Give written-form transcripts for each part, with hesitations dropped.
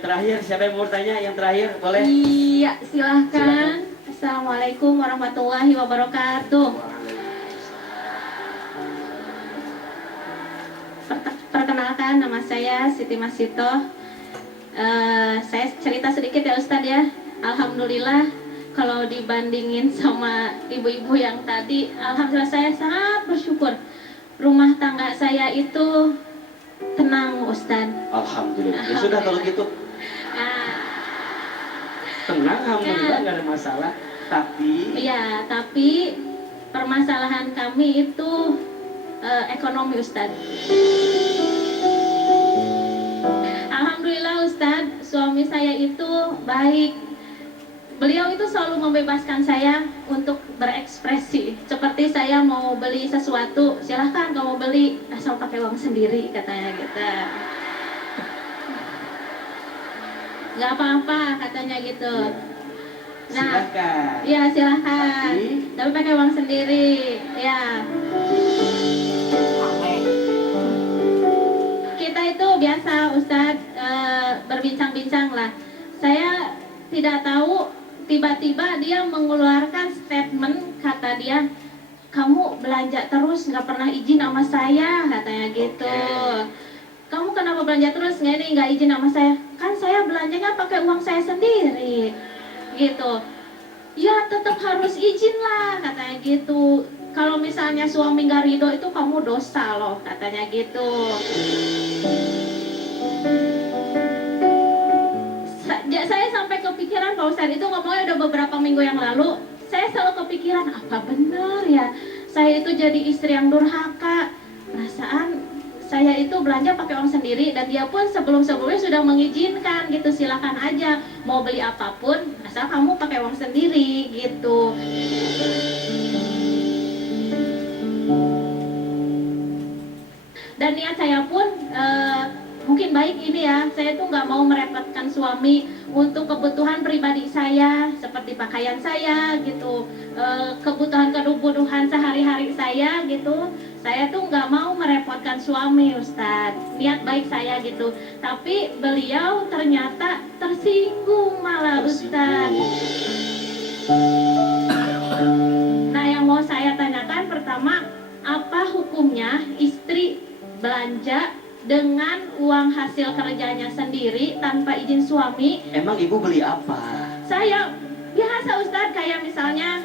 yang terakhir, siapa yang mau tanya? Yang terakhir, boleh? Iya, silahkan. Assalamualaikum warahmatullahi wabarakatuh. Perkenalkan, nama saya Siti Masito. Saya cerita sedikit ya Ustadz ya. Alhamdulillah, kalau dibandingin sama ibu-ibu yang tadi, alhamdulillah saya sangat bersyukur. Rumah tangga saya itu tenang Ustadz. Alhamdulillah. Ya sudah kalau gitu. Nah, Tenang, alhamdulillah nggak ada masalah. Tapi permasalahan kami itu ekonomi Ustadz. Alhamdulillah Ustadz, suami saya itu baik. Beliau itu selalu membebaskan saya untuk berekspresi. Seperti saya mau beli sesuatu, silahkan kamu beli, asal pakai uang sendiri, katanya gitu. Nggak apa-apa, katanya gitu. Nah, silahkan. Ya silahkan. Tapi pakai uang sendiri, ya. Kita itu biasa Ustadz berbincang-bincang lah. Saya tidak tahu, tiba-tiba dia mengeluarkan statement, kata dia, kamu belanja terus nggak pernah izin sama saya, katanya gitu. Kamu kenapa belanja terus nggak izin sama saya? Kan saya belanjanya pakai uang saya sendiri, gitu. Ya tetap harus izin lah, katanya gitu. Kalau misalnya suami nggak ridho itu kamu dosa loh, katanya gitu. Saya sampai kepikiran, Pak Ustadz itu ngomongnya udah beberapa minggu yang lalu. Saya selalu kepikiran, apa benar ya saya itu jadi istri yang durhaka. Perasaan saya itu belanja pakai uang sendiri, dan dia pun sebelum-sebelumnya sudah mengizinkan gitu, silakan aja mau beli apapun asal kamu pakai uang sendiri gitu. Dan niat saya pun mungkin baik ini ya, saya tuh nggak mau merepotkan suami untuk kebutuhan pribadi saya seperti pakaian saya gitu, kebutuhan sehari-hari saya gitu. Saya tuh nggak mau merepotkan suami Ustadz, niat baik saya gitu. Tapi beliau ternyata tersinggung malah Ustadz. Nah, yang mau saya tanyakan pertama, apa hukumnya istri belanja dengan uang hasil kerjanya sendiri tanpa izin suami? Emang ibu beli apa? Saya biasa Ustadz, kayak misalnya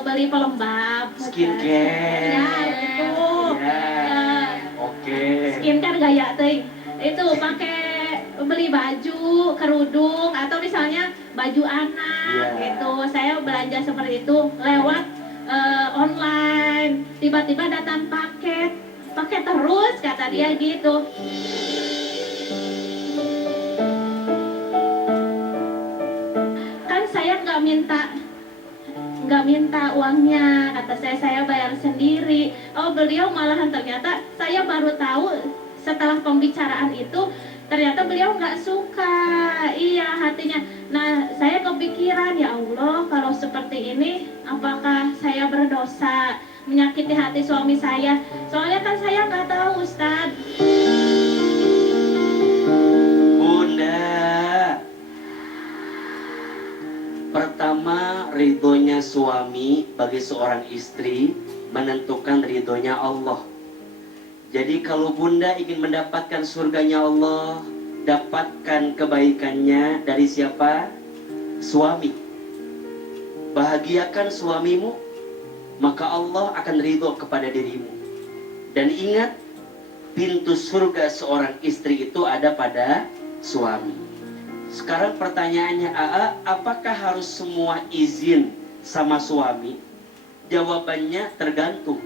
beli pelembab, skincare. Ya itu. Oke. Skincare gaya tuh. Itu pakai beli baju, kerudung, atau misalnya baju anak gitu. Saya belanja seperti itu lewat online. Tiba-tiba datang paket terus, kata dia gitu. Kan saya nggak minta uangnya, kata saya bayar sendiri. Oh, beliau malahan ternyata saya baru tahu setelah pembicaraan itu, ternyata beliau nggak suka, iya hatinya. Nah, saya kepikiran, ya Allah, kalau seperti ini apakah saya berdosa menyakiti hati suami saya? Soalnya kan saya nggak tahu Ustadz. Bunda, pertama, ridhonya suami bagi seorang istri menentukan ridhonya Allah. Jadi kalau bunda ingin mendapatkan surganya Allah, dapatkan kebaikannya dari siapa? Suami. Bahagiakan suamimu, maka Allah akan ridho kepada dirimu. Dan ingat, pintu surga seorang istri itu ada pada suami. Sekarang pertanyaannya, apakah harus semua izin sama suami? Jawabannya tergantung.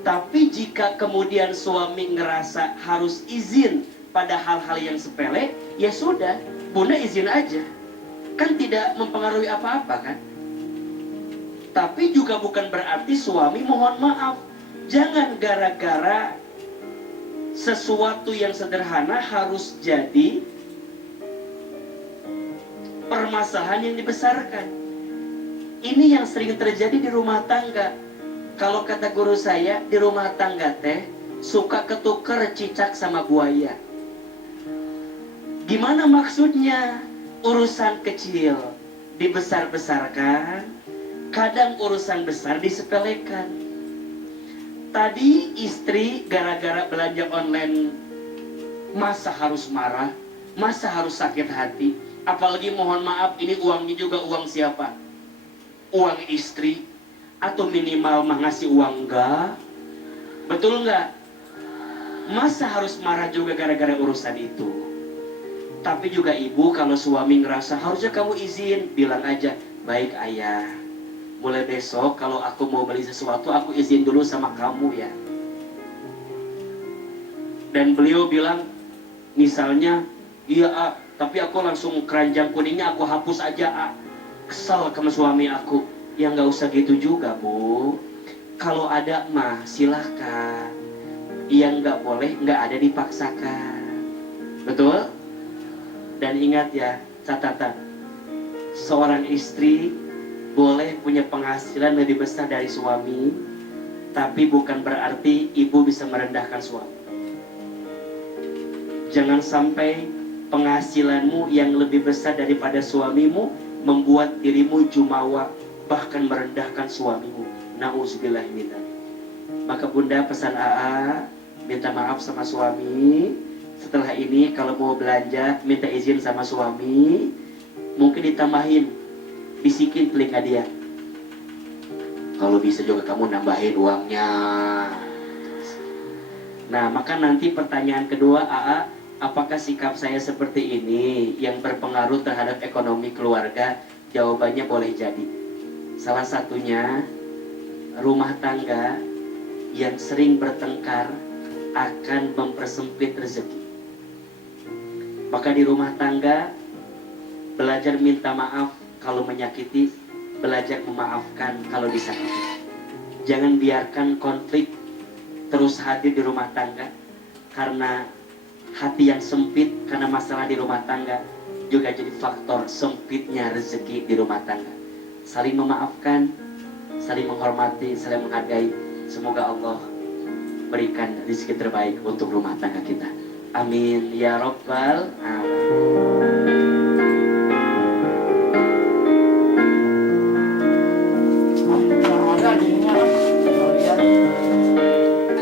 Tapi jika kemudian suami ngerasa harus izin pada hal-hal yang sepele, ya sudah, bunda izin aja. Kan tidak mempengaruhi apa-apa kan? Tapi juga bukan berarti suami mohon maaf. Jangan gara-gara sesuatu yang sederhana harus jadi permasalahan yang dibesarkan. Ini yang sering terjadi di rumah tangga. Kalau kata guru saya, di rumah tangga teh suka ketuker cicak sama buaya. Gimana maksudnya? Urusan kecil dibesar-besarkan, kadang urusan besar disepelekan. Tadi istri gara-gara belanja online, masa harus marah? Masa harus sakit hati? Apalagi mohon maaf, ini uangnya juga uang siapa? Uang istri. Atau minimal ngasih uang enggak? Betul enggak? Masa harus marah juga gara-gara urusan itu? Tapi juga ibu, kalau suami ngerasa harusnya kamu izin, bilang aja, baik ayah, mulai besok kalau aku mau beli sesuatu, aku izin dulu sama kamu ya. Dan beliau bilang, misalnya, iya tapi aku langsung keranjang kuningnya aku hapus aja kesel sama suami aku. Ya nggak usah gitu juga bu, kalau ada mah silahkan, yang nggak boleh nggak ada dipaksakan, betul? Dan ingat ya, catatan, seorang istri boleh punya penghasilan lebih besar dari suami, tapi bukan berarti ibu bisa merendahkan suami. Jangan sampai penghasilanmu yang lebih besar daripada suamimu membuat dirimu jumawa, bahkan merendahkan suamimu. Nauzubillah min dzalik. Maka bunda pesan AA, minta maaf sama suami. Setelah ini kalau mau belanja minta izin sama suami. Mungkin ditambahin, bisikin telinga dia, kalau bisa juga kamu nambahin uangnya. Nah maka nanti pertanyaan kedua AA, apakah sikap saya seperti ini yang berpengaruh terhadap ekonomi keluarga? Jawabannya boleh jadi. Salah satunya, rumah tangga yang sering bertengkar akan mempersempit rezeki. Maka di rumah tangga, belajar minta maaf kalau menyakiti, belajar memaafkan kalau disakiti. Jangan biarkan konflik terus hadir di rumah tangga, karena hati yang sempit karena masalah di rumah tangga juga jadi faktor sempitnya rezeki di rumah tangga. Saling memaafkan, saling menghormati, saling menghargai. Semoga Allah berikan rezeki terbaik untuk rumah tangga kita. Amin ya Rabbal Alamin.